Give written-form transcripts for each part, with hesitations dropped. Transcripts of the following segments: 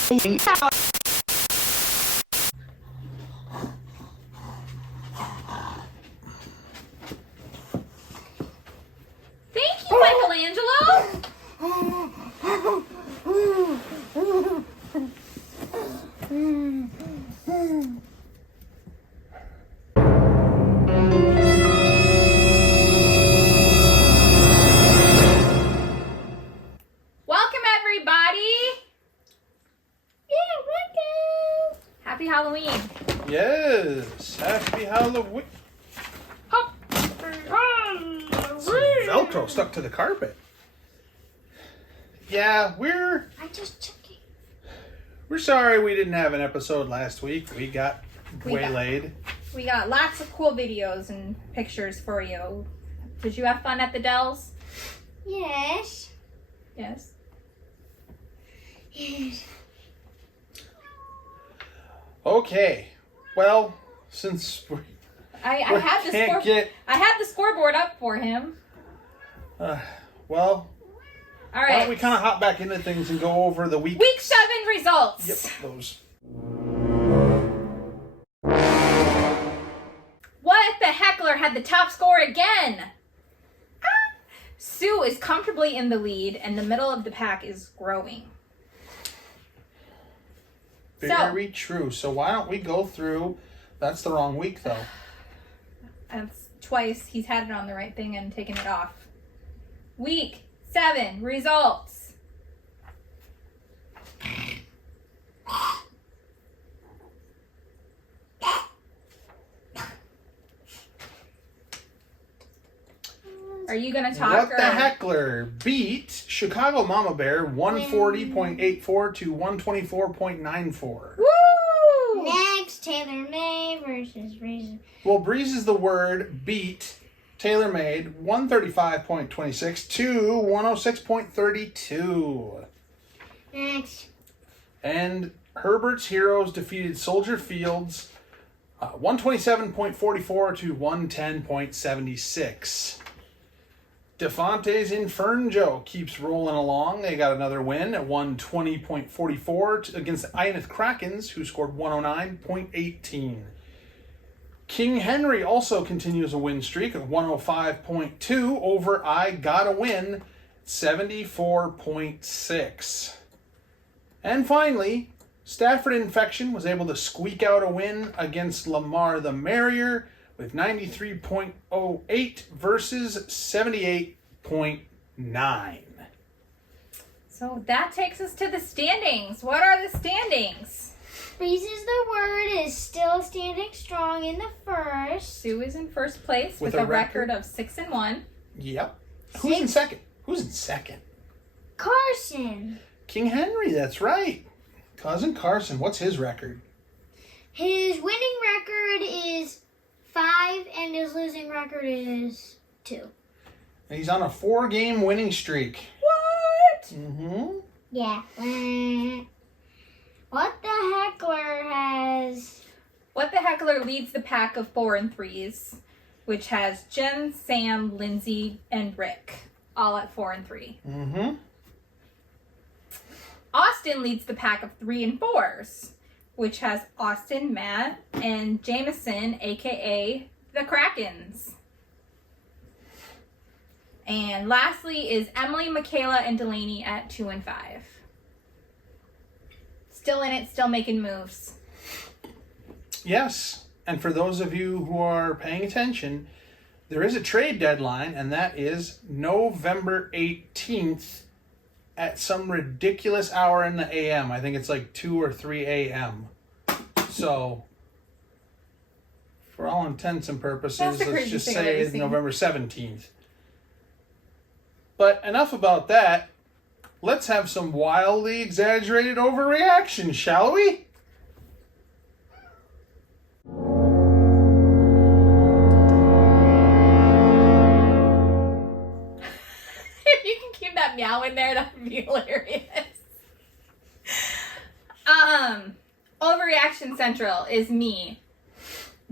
Thank you, Michelangelo. Welcome, everybody. Yeah, welcome. Happy Halloween. Yes, happy Halloween. Velcro stuck to the carpet. Yeah, we're sorry we didn't have an episode last week. We got waylaid. We got lots of cool videos and pictures for you. Did you have fun at the Dells? Yes. Yes. Yes. Okay, well, since I had the scoreboard up for him. well, All why right. don't we kind of hop back into things and go over the week 7 results. Yep, those. What the heckler had the top score again? Sue is comfortably in the lead, and the middle of the pack is growing. Very true. So why don't we go through? That's the wrong week, though. That's twice he's had it on the right thing and taken it off. Week 7 results. Are you going to talk? What the Heckler beat Chicago Mama Bear 140.84 to 124.94. Woo! Next, Taylor May versus Reason. Well, Breeze is the word beat Taylor Made 135.26 to 106.32. Next. And Herbert's Heroes defeated Soldier Fields 127.44 to 110.76. Defonte's Infernjo keeps rolling along. They got another win at 120.44 against the Ionith Krakens, who scored 109.18. King Henry also continues a win streak at 105.2 over I Gotta Win 74.6. And finally, Stafford Infection was able to squeak out a win against Lamar the Merrier with 93.08 versus 78.9. So that takes us to the standings. What are the standings? Breezes the Word is still standing strong in the first. Sue is in first place with a record of 6-1. Yep. Who's in second? Who's in second? Carson. King Henry, that's right. Cousin Carson, what's his record? His winning record is 5 and his losing record is 2. And he's on a 4-game winning streak. What? Mm-hmm. Yeah. What the Heckler has... What the Heckler leads the pack of 4 and 3s, which has Jen, Sam, Lindsay, and Rick, all at 4 and 3. Mm-hmm. Austin leads the pack of 3 and 4s, which has Austin, Matt, and Jameson, aka the Krakens. And lastly is Emily, Michaela, and Delaney at 2 and 5. Still in it, still making moves. Yes, and for those of you who are paying attention, there is a trade deadline, and that is November 18th at some ridiculous hour in the a.m. I think it's like 2 or 3 a.m. So, for all intents and purposes, let's just say it's November 17th. But enough about that. Let's have some wildly exaggerated overreaction, shall we? If you can keep that meow in there, that would be hilarious. Overreaction Central is me.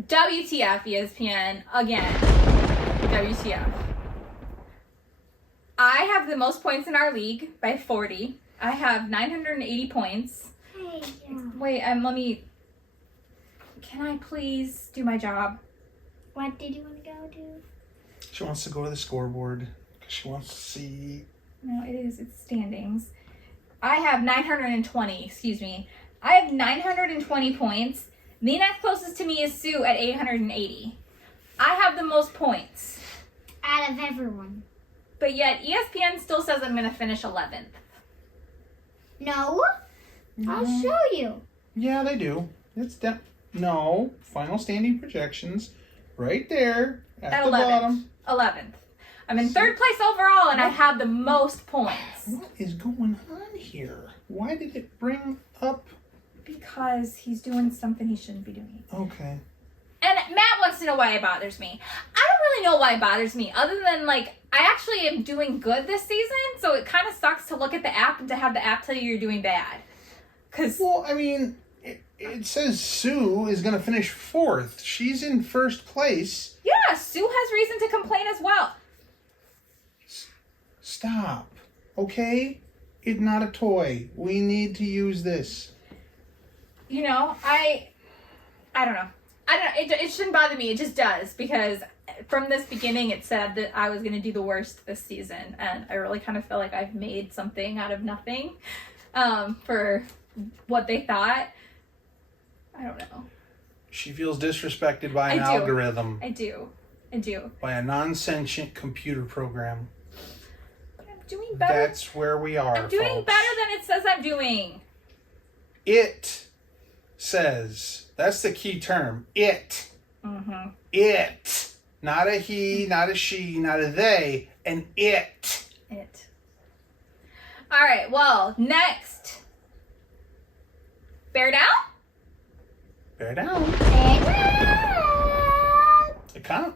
WTF ESPN again. WTF. I have the most points in our league by 40. I have 980 points. Wait, let me. Can I please do my job? What did you want to go to? She wants to go to the scoreboard because she wants to see. No, it's standings. I have 920, excuse me. I have 920 points. The next closest to me is Sue at 880. I have the most points. Out of everyone. But yet, ESPN still says I'm going to finish 11th. No. I'll show you. Yeah, they do. It's no final standing projections, right there at the 11th. bottom. 11th. I'm in third place overall, and I have the most points. What is going on here? Why did it bring up? Because he's doing something he shouldn't be doing. Okay. And Matt wants to know why it bothers me. I don't really know why it bothers me, other than, like, I actually am doing good this season, so it kind of sucks to look at the app and to have the app tell you you're doing bad. Well, I mean, it says Sue is going to finish 4th. She's in 1st place. Yeah, Sue has reason to complain as well. Stop. Okay? It's not a toy. We need to use this. You know, I don't know. It shouldn't bother me. It just does, because from this beginning it said that I was going to do the worst this season, and I really kind of feel like I've made something out of nothing for what they thought. I don't know. She feels disrespected by an I do. algorithm. I do. By a non-sentient computer program. I'm doing better. That's where we are, I'm doing folks. better than it says I'm doing. It says, that's the key term. It. Mm-hmm. It. Not a he, not a she, not a they. An it. It. All right, well, next. Bear down? Bear down.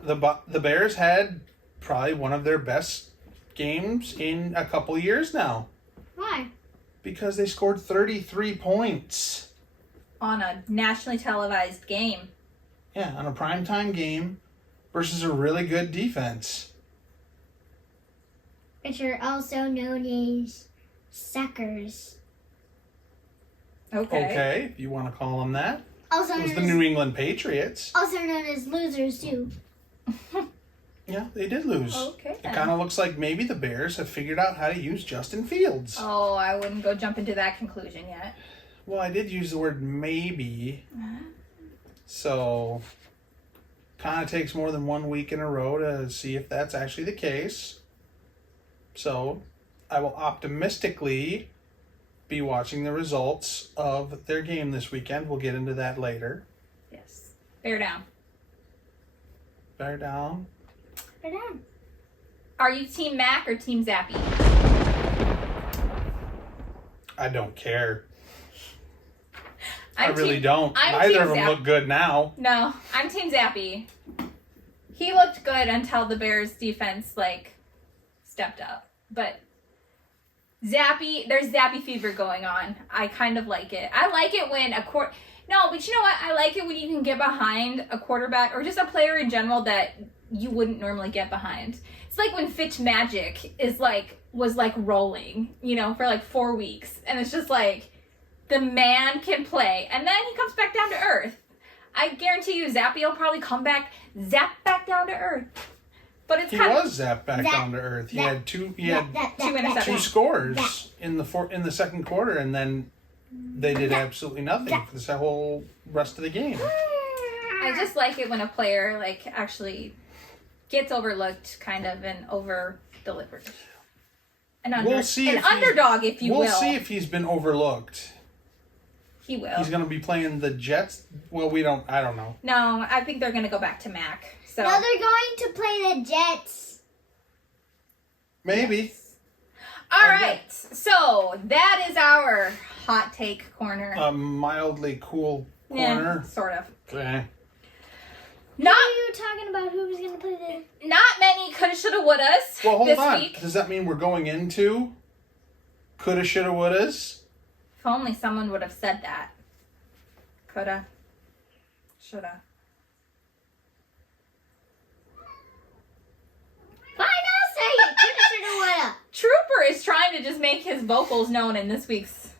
The Bears had probably one of their best games in a couple years now. Why? Because they scored 33 points. On a nationally televised game. Yeah, on a primetime game versus a really good defense. Which are also known as suckers. Okay, if you want to call them that. Also It was the known New England Patriots. also known as losers too. Yeah, they did lose. Okay, It then. kind of looks like maybe the Bears have figured out how to use Justin Fields. Oh, I wouldn't go jump into that conclusion yet. Well, I did use the word maybe. So, kind of takes more than 1 week in a row to see if that's actually the case. So, I will optimistically be watching the results of their game this weekend. We'll get into that later. Yes. Bear down. Bear down. Bear down. Are you Team Mac or Team Zappy? I don't care. I'm I really team, don't. I'm Neither team of them Zap- look good now. No, I'm Team Zappy. He looked good until the Bears defense, stepped up. But Zappy, there's Zappy fever going on. I kind of like it. I like it when No, but you know what? I like it when you can get behind a quarterback or just a player in general that you wouldn't normally get behind. It's like when Fitch Magic was rolling, for 4 weeks. And it's just the man can play. And then he comes back down to earth. I guarantee you Zappy will probably come back, zap back down to earth. But it's He kind was zapped back down to earth. He had two interceptions. scores in the second quarter, and then they did absolutely nothing for the whole rest of the game. I just like it when a player actually gets overlooked, kind of, and over delivered. An underdog, if you will. We'll see if he's been overlooked. He will. He's going to be playing the Jets. Well, I don't know. No, I think they're going to go back to Mac. So. No, they're going to play the Jets. Maybe. Yes. All right. So that is our hot take corner. A mildly cool corner. Yeah, sort of. Okay. Who are you talking about? Who was going to play the... Not many coulda, shoulda, wouldas Well, hold this on. week. Does that mean we're going into coulda, shoulda, wouldas? If only someone would have said that. Coulda, shoulda. Fine, I'll say it. Coulda, shoulda, woulda. Trooper is trying to just make his vocals known in this week's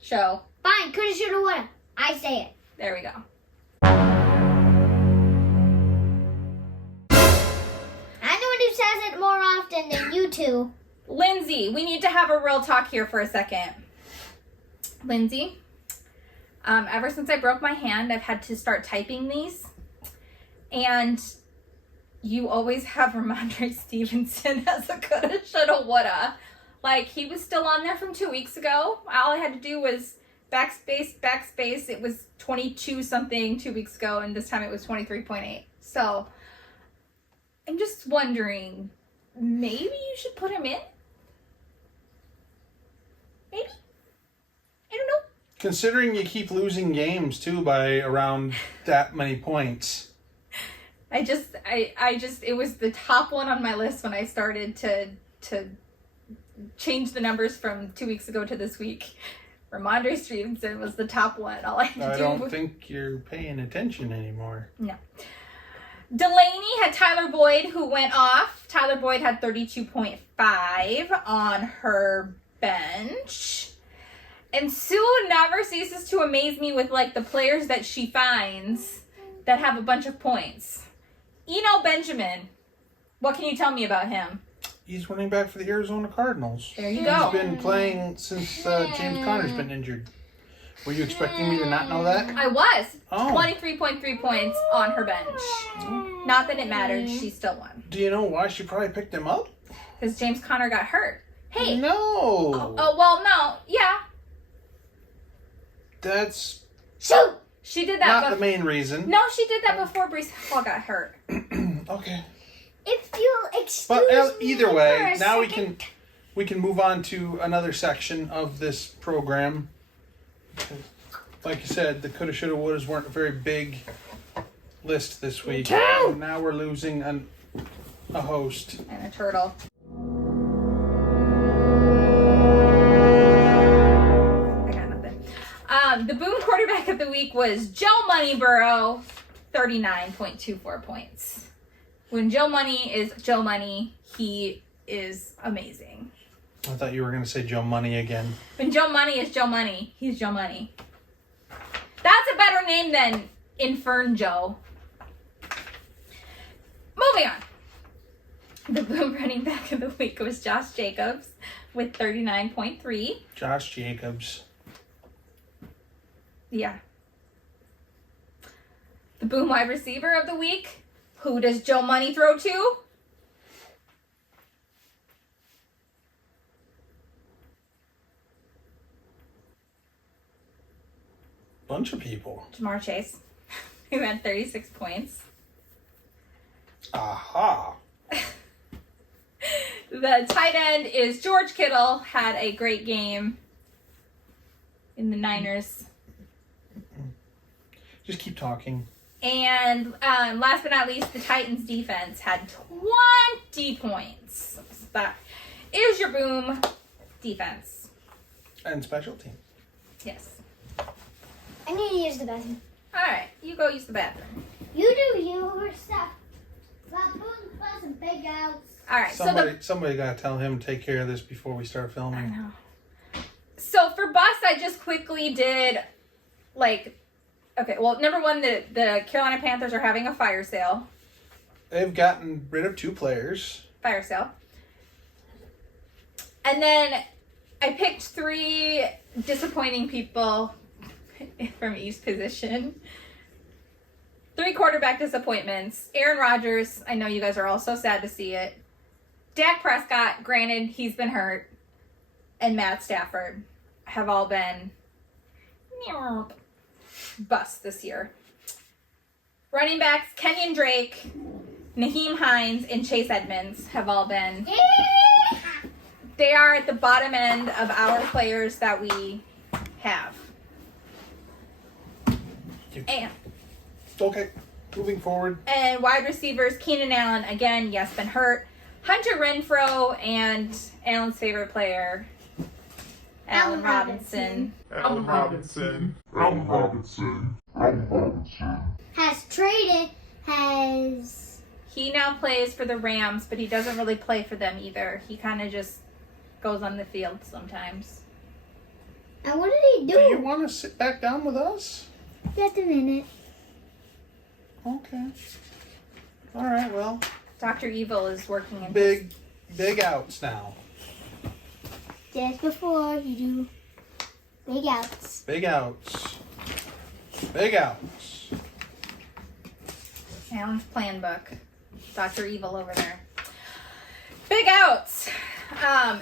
show. Fine, coulda, shoulda, woulda. I say it. There we go. I'm the one who says it more often than you two. Lindsay, we need to have a real talk here for a second. Lindsay, ever since I broke my hand, I've had to start typing these. And you always have Ramondre Stevenson as a coulda, shoulda, woulda. Like, he was still on there from 2 weeks ago. All I had to do was backspace, backspace. It was 22 something 2 weeks ago, and this time it was 23.8. So, I'm just wondering, maybe you should put him in? Maybe? I don't know. Considering you keep losing games, too, by around that many points. I just, it was the top one on my list when I started to change the numbers from 2 weeks ago to this week. Ramondre Stevenson was the top one. All I had to do. I don't think you're paying attention anymore. No. Delaney had Tyler Boyd, who went off. Tyler Boyd had 32.5 on her bench. And Sue never ceases to amaze me with, like, the players that she finds that have a bunch of points. Eno Benjamin. What can you tell me about him? He's running back for the Arizona Cardinals. There you go. He's been playing since James Conner's been injured. Were you expecting me to not know that? I was. Oh. 23.3 points on her bench. Not that it mattered. She still won. Do you know why she probably picked him up? Because James Conner got hurt. Hey. No. Oh, well, no. Yeah. That's Shoot! She did that. not the main reason. No, she did that before Breece Hall got hurt. Okay. If you'll excuse But me either for way, a now second. we can move on to another section of this program. Like you said, the coulda, shoulda, wouldas weren't a very big list this week. True. Now we're losing a host. And a turtle. I got nothing. The boom quarterback of the week was Joe Money-Burrow, 39.24 points. When Joe Money is Joe Money, he is amazing. I thought you were going to say Joe Money again. When Joe Money is Joe Money, he's Joe Money. That's a better name than Infern Joe. Moving on. The boom running back of the week was Josh Jacobs with 39.3. Josh Jacobs. Yeah. The boom wide receiver of the week. Who does Joe Money throw to? Bunch of people. Jamar Chase, who had 36 points. Aha. The tight end is George Kittle, had a great game in the Niners. Just keep talking. And last but not least, the Titans defense had 20 points. So that is your boom defense. And special team. Yes. I need to use the bathroom. All right, you go use the bathroom. You do your stuff. Some big outs. All right. Somebody got to tell him to take care of this before we start I filming. know. So for bus, I just quickly did, like, okay, well, number one, the Carolina Panthers are having a fire sale. They've gotten rid of 2 players. Fire sale. And then I picked 3 disappointing people from each position. 3 quarterback disappointments. Aaron Rodgers, I know you guys are all so sad to see it. Dak Prescott, granted, he's been hurt. And Matt Stafford have all been busts this year. Running backs, Kenyon Drake, Naheem Hines, and Chase Edmonds have all been. They are at the bottom end of our players that we have. And Okay, moving forward. wide receivers, Keenan Allen, again, yes, been hurt. Hunter Renfrow and Allen's favorite player, Allen Robinson. Allen Robinson. He now plays for the Rams, but he doesn't really play for them either. He kind of just goes on the field sometimes. And what did he do? Do you want to sit back down with us? Just a minute. Okay. All right, well. Dr. Evil is working in Big outs now. Just before you do big outs. Big outs. Big outs. Alan's plan book. Dr. Evil over there. Big outs.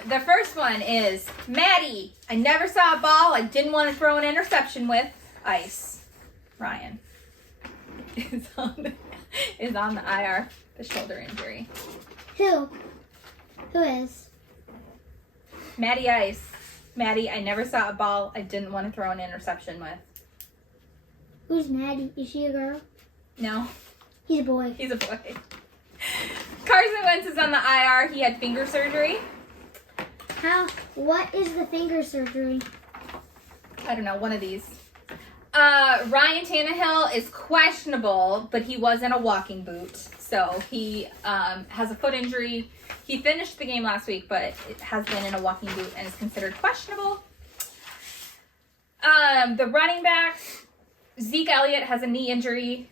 The first one is Maddie. I never saw a ball I didn't want to throw an interception with. Ice. Ryan is on the IR. The shoulder injury. Who? Who is? Maddie Ice. Maddie, I never saw a ball I didn't want to throw an interception with. Who's Maddie? Is she a girl? No, He's a boy. he's a boy. Carson Wentz is on the IR. He had finger surgery. What is the finger surgery? I don't know, one of these. Ryan Tannehill is questionable, but he was in a walking boot. So he has a foot injury. He finished the game last week, but it has been in a walking boot and is considered questionable. The running backs, Zeke Elliott has a knee injury.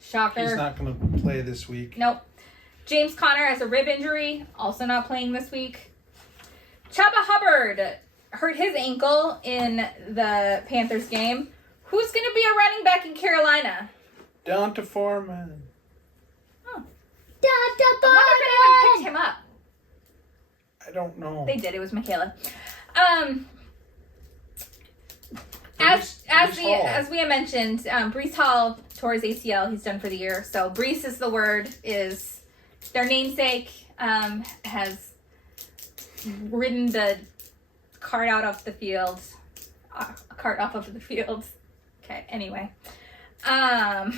Shocker. He's not going to play this week. Nope. James Conner has a rib injury, also not playing this week. Chuba Hubbard hurt his ankle in the Panthers game. Who's going to be a running back in Carolina? Donta Foreman. Oh. Dr. I wonder if anyone picked him up. I don't know. They did. It was Michaela. Breece Hall. As we had mentioned, Breece Hall tore his ACL. He's done for the year. So Breece is the word. Is their namesake has ridden the cart out of the field. Cart off of the field. Okay. Anyway, Jamar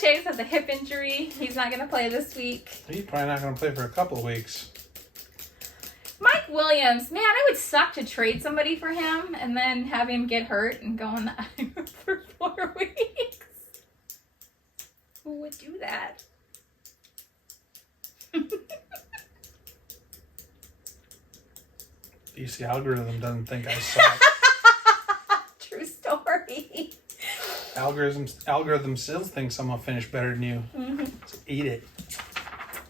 Chase has a hip injury. He's not going to play this week. He's probably not going to play for a couple of weeks. Mike Williams, man, it would suck to trade somebody for him and then have him get hurt and go on the IR for 4 weeks. Who would do that? DC algorithm doesn't think I saw it. True story. Algorithm still thinks I'm going to finish better than you. Mm-hmm. So eat it.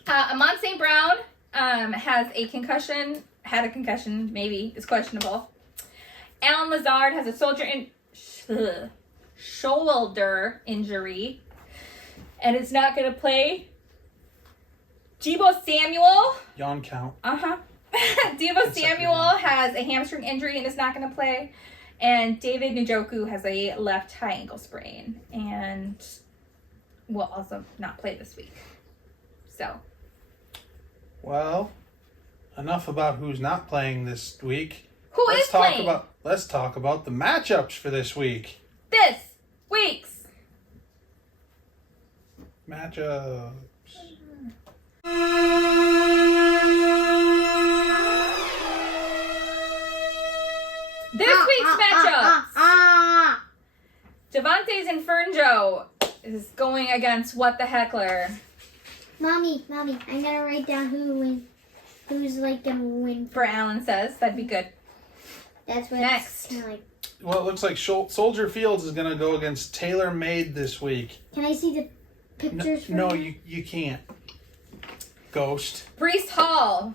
Amon St. Brown has a concussion, had a concussion, maybe, is questionable. Alan Lazard has a shoulder injury and is not going to play. Debo Samuel. Yawn count. Debo Samuel has a hamstring injury and is not going to play. And David Njoku has a left high ankle sprain and will also not play this week. So. Well, enough about who's not playing this week. Who is playing? Let's talk about the matchups for this week. This week's Matchups. This week's matchups. Devontae's Inferno is going against What the Heckler. Mommy, I'm gonna write down who's like gonna win. For Alan says. That'd be good. That's what Next. it's like. Well, it looks like Soldier Fields is going to go against Taylor Made this week. Can I see the pictures? No, you can't. Ghost. Breece Hall.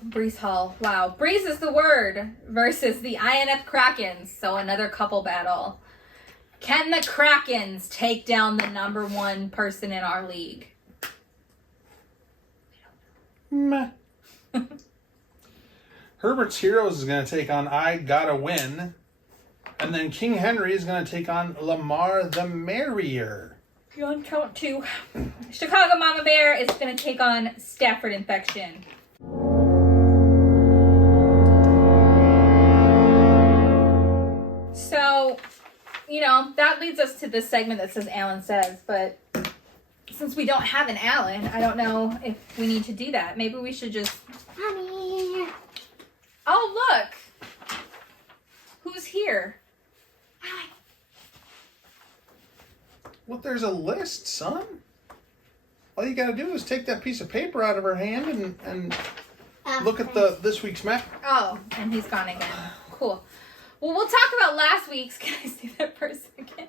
Wow. Breece is the word versus the INF Krakens. So another couple battle. Can the Krakens take down the number one person in our league? Meh. Herbert's Heroes is going to take on I Gotta Win. And then King Henry is going to take on Lamar the Merrier. You're on count 2. Chicago Mama Bear is going to take on Stafford Infection. So, that leads us to this segment that says Alan Says, but since we don't have an Alan, I don't know if we need to do that. Maybe we should just... Mommy. Oh, look! Who's here? Well, there's a list, son. All you got to do is take that piece of paper out of her hand and look at this week's map. Oh, and he's gone again. Cool. Well, we'll talk about last week's. Can I say that for a second?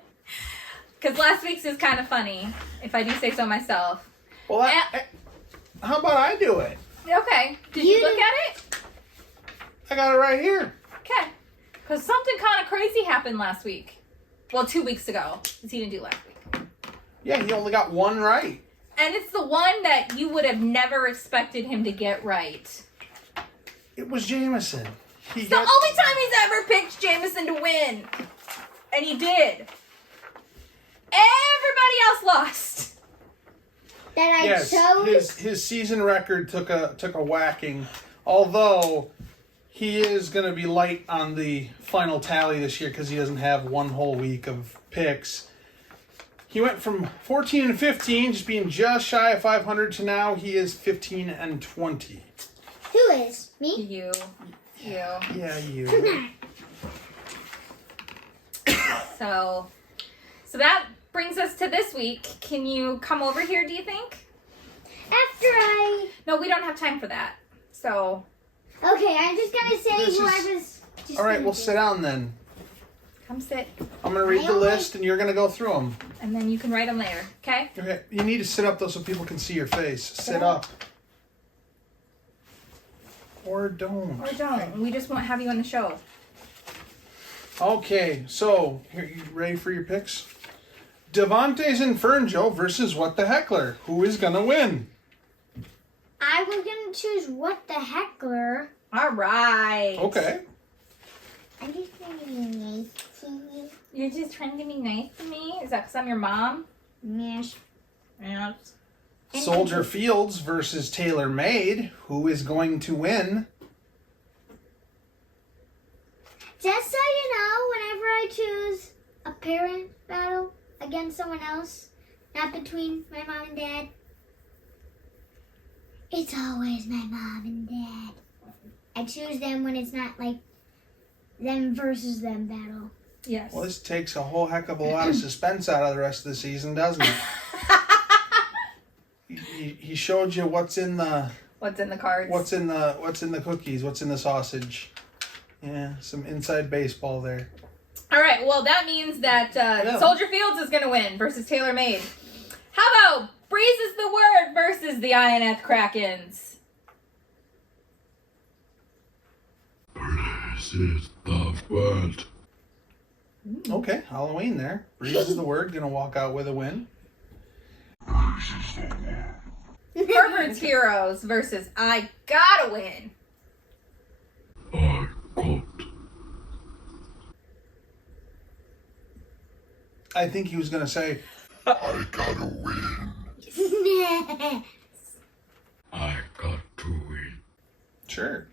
Because last week's is kind of funny, if I do say so myself. Well, how about I do it? Okay. Did you look at it? I got it right here. Okay. Because something kind of crazy happened last week. Well, 2 weeks ago. Because he didn't do last week. Yeah, he only got one right. And it's the one that you would have never expected him to get right. It was Jameson. It's the only time he's ever picked Jameson to win. And he did. Everybody else lost. That I chose. His season record took a whacking. Although he is going to be light on the final tally this year because he doesn't have one whole week of picks. He went from 14 and 15, just being just shy of 500, to now he is 15 and 20. Who is? Me? You. Yeah, you. So that brings us to this week. Can you come over here, do you think? No, we don't have time for that. So. Okay, I'm just going to say whoever's... All right, we'll sit down then. Come sit. I'm going to read the list and you're going to go through them. And then you can write them later, okay? Okay, you need to sit up though so people can see your face. Sit up. Or don't. Or don't. We just won't have you on the show. Okay, so here, you ready for your picks? Devontae's Infernjo versus What the Heckler. Who is going to win? I was going to choose What the Heckler. All right. Okay. I'm just going to be nice to you. You're just trying to be nice to me? Is that because I'm your mom? Yes. Yeah. Soldier Fields versus Taylor Made. Who is going to win? Just so you know, whenever I choose a parent battle against someone else, not between my mom and dad, it's always my mom and dad. I choose them when it's not like them versus them battle. Yes. Well, this takes a whole heck of a lot of suspense out of the rest of the season, doesn't it? He showed you what's in the cards. what's in the cookies, what's in the sausage. Yeah, some inside baseball there. All right. Well, that means that Soldier Fields is going to win versus Taylor Made. How about Breeze is the Word versus the INF Krakens? Breeze is the word. Okay, Halloween there. Breeze is the word. Gonna walk out with a win. Breeze is the word. Herbert's Heroes versus I Gotta Win. I got. I think he was gonna say, I gotta win. I got to win. sure.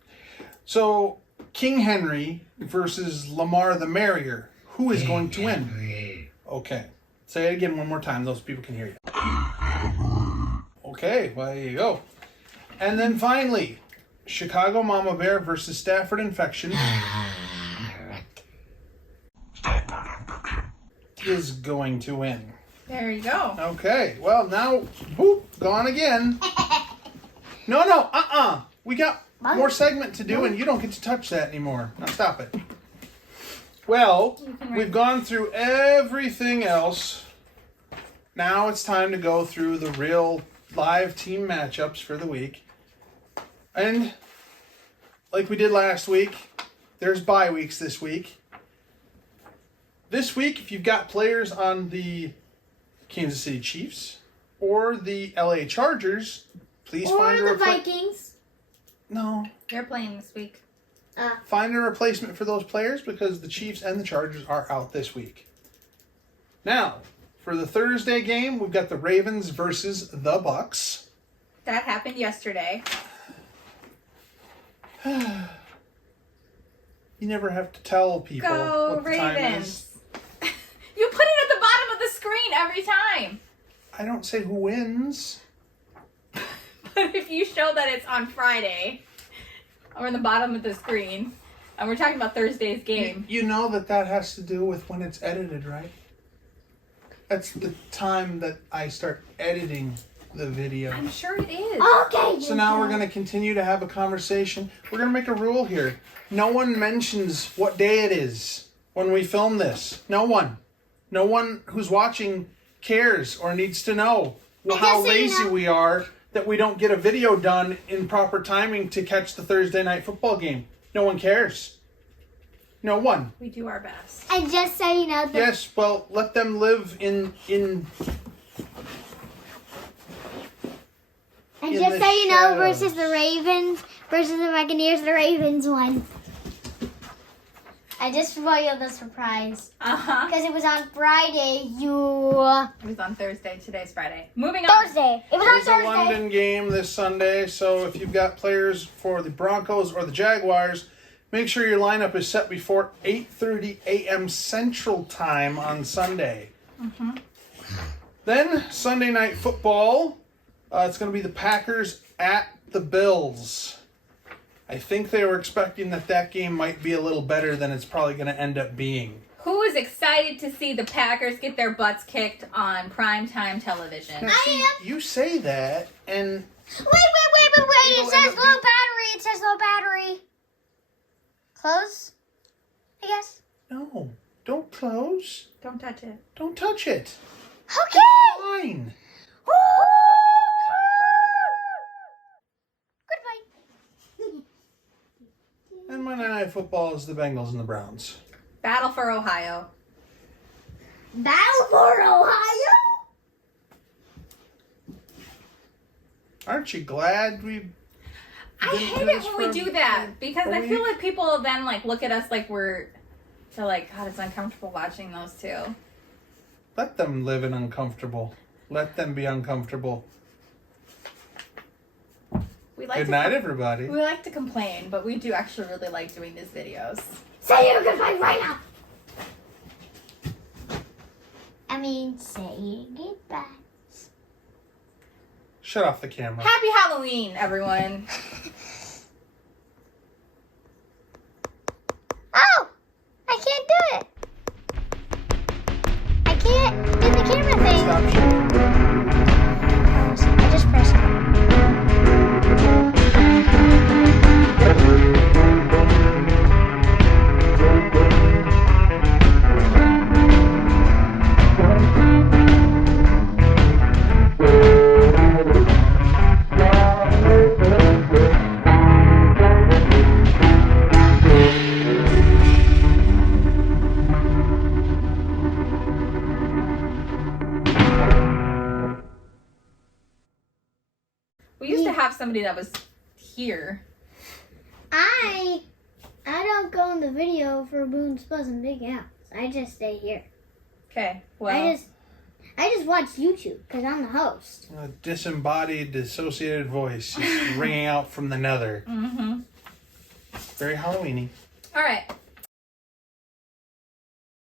So, King Henry versus Lamar the Merrier. Who is going to win? Okay. Say it again one more time. Those people can hear you. Okay, well, there you go. And then finally, Chicago Mama Bear versus Stafford Infection is going to win. There you go. Okay, well, now, gone again. No, we got more segment to do, and you don't get to touch that anymore. Now, stop it. Well, we've gone through everything else. Now it's time to go through the real live team matchups for the week. And like we did last week, there's bye weeks this week. This week, if you've got players on the Kansas City Chiefs or the LA Chargers, please find a replacement. Vikings. No. They're playing this week. Find a replacement for those players because the Chiefs and the Chargers are out this week. Now, for the Thursday game, we've got the Ravens versus the Bucks. That happened yesterday. You never have to tell people Go what the time is. Ravens. You put it at the bottom of the screen every time. I don't say who wins. But if you show that it's on Friday, or in the bottom of the screen, and we're talking about Thursday's game. You know that has to do with when it's edited, right? That's the time that I start editing. the video. I'm sure it is. Okay. So now we're going to continue to have a conversation. We're going to make a rule here. No one mentions what day it is when we film this. No one. No one who's watching cares or needs to know how just so you lazy know- we are that we don't get a video done in proper timing to catch the Thursday night football game. No one cares. No one. We do our best. And just so you know, Yes, well, let them live in and in just the so you know, shadows. versus the Ravens, versus the Buccaneers, the Ravens won. I just spoiled the surprise. Uh-huh. Because it was on Friday, It was on Thursday. Today's Friday. Moving on. Thursday. It was There's on a Thursday. London game this Sunday, so if you've got players for the Broncos or the Jaguars, make sure your lineup is set before 8:30 a.m. Central Time on Sunday. Then Sunday Night Football, it's going to be the Packers at the Bills. I think they were expecting that game might be a little better than it's probably going to end up being. Who is excited to see the Packers get their butts kicked on primetime television? Now, see, you say that, and Wait. It It'll says end low up battery. It says low battery. Close? I guess. no, don't close. Don't touch it. Don't touch it. Okay. Fine. Goodbye. And Monday Night Football is the Bengals and the Browns. Battle for Ohio. Battle for Ohio. Aren't you glad we... I didn't hate do it this when for we do that because a I feel week? like people then like look at us like they're like, God, it's uncomfortable watching those two. Let them live in uncomfortable. Let them be uncomfortable. We like Good to night, everybody. we like to complain, but we do actually really like doing these videos. Say your goodbye right now. Say your goodbye. Shut off the camera. Happy Halloween, everyone. Oh! I can't do it. I can't do the camera thing. Stop shaking. I just pressed it. We used to have somebody that was here. I don't go in the video for Boone's Buzz and Big House. I just stay here. Okay, well, I just watch YouTube because I'm the host. A disembodied, dissociated voice just ringing out from the nether. mm-hmm. Very Halloween-y. All right.